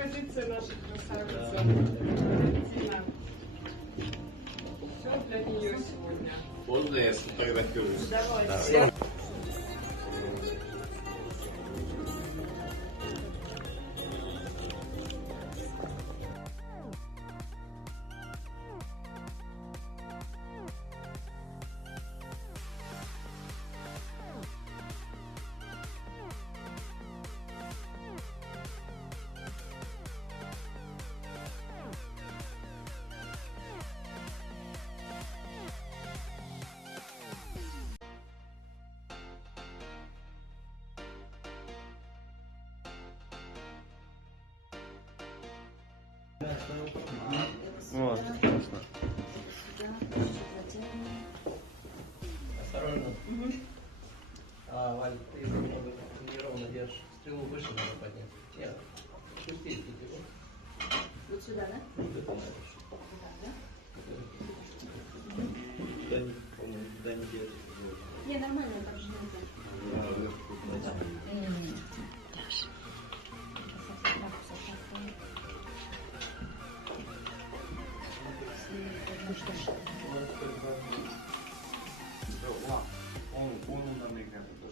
позиция нашей красавицы. Тина. Все для нее сегодня. Можно я сфотографируюсь? Давай. Вот, классно. Осторожно. Валь, ты немного неровно держишь. Стрелу выше надо поднять. Нет, пусти его. Вот сюда, да? Да не держит. Не, нормально, так же Он на меня.